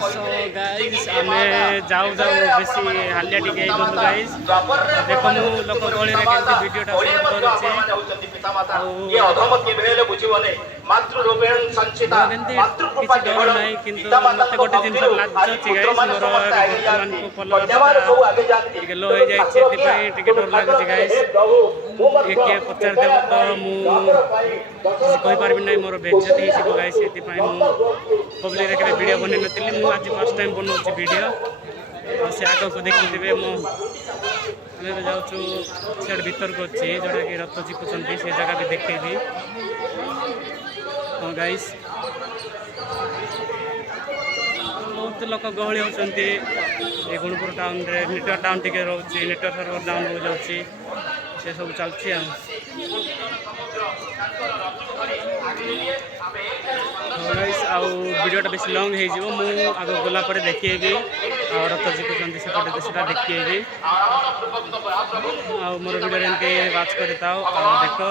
So guys आमे जाऊ जाऊ बेसी हालिया टिके गलु गाइस देखो मु लोक गळी रे केंती वीडियोटा शूट करूची ये अधम के बेले बुझिबने मातृ रूपेण संचिता मातृ कृपा डर नाही किंतु मते गोटे जिंस लाजची गाइस मोर वर्तमान को फॉलोअर टिके लो हो जाय छै टिके टिके डर लागुची गाइस एके पचार देबो तो मु कहि पारबि नै मोर बेइज्जती हिसिबो गाइस एति पई मु पब्लिक रे के वीडियो बने नथिली मु आज फर्स्ट टाइम बनौछि वीडियो से आगो को देखिथिबे मु हमें जाउछु सेड भीतर को अछि जोडा कि रथ चिपुछंती से जगह भी देखैबी हां गाइस बहुत लोक गहळी होचंती ए गुणपुर टाउन रे नेटवर्क डाउन टिके रहउछि नेटवर्क सर्वर डाउन हो जाउछि से सब चलछि गाइस आउ वीडियोटा बेसी लॉन्ग हे जिवो मु आगो गला परे देखिएबी आ रथ जिकुचंती से पटे सेटा देखिएबी आ मोर वीडियो रे के वाच करताओ आ देखो।